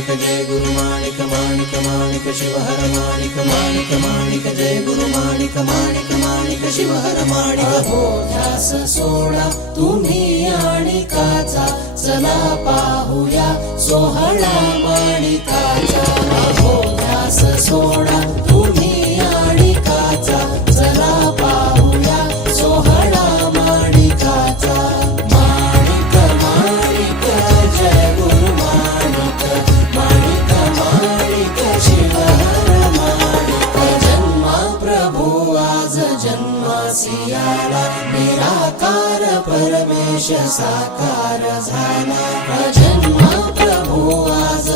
माणिक जय गुरु माणिक माणिक माणिक शिवहर माणिक माणिक माणिक जय गुरु माणिक माणिक माणिक शिवहर माणिक हो ध्यास सोडा तुम्ही माणिकाचा चला पाहूया सोहळा माणिकाचा हो ध्यास सोडा तुम्ही माणिकाचा चला पाहूया सोहळा माणिकाचा माणिक माणिक जय गुरु माणिक माणिक माणिक शिवहर माणिक जन्मा प्रभू आज जन्मासी आला निराकार परमेश साकार झाला जन्मा प्रभू आज